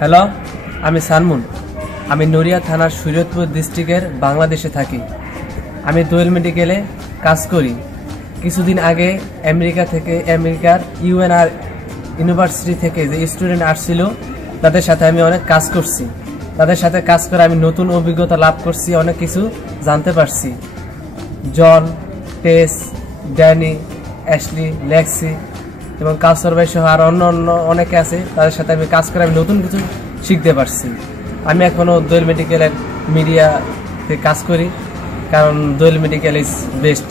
Hello, আমি Sunmoon. আমি নড়িয়া থানার শরীয়তপুর ডিস্ট্রিক্টের বাংলাদেশে থাকি। আমি দোয়েল মেডিকেলে কাজ করি। কিছুদিন আগে আমেরিকার UNR ইউনিভার্সিটি থেকে যে স্টুডেন্ট আসছিল, তাদের সাথে আমি অনেক কাজ করছি। তাদের সাথে কাজ করে আমি নতুন অভিজ্ঞতা লাভ করছি, অনেক কিছু জানতে পারছি। জন, টেস, ড্যানি, অ্যাশলি, লেক্সি এবং কাউসার ভাই সহ আর অন্য অনেকে আছে। তাদের সাথে আমি কাজ করে আমি নতুন কিছু শিখতে পারছি। আমি এখনও দোয়েল মেডিকেলের মিডিয়াতে কাজ করি, কারণ দোয়েল মেডিকেল ইজ বেস্ট।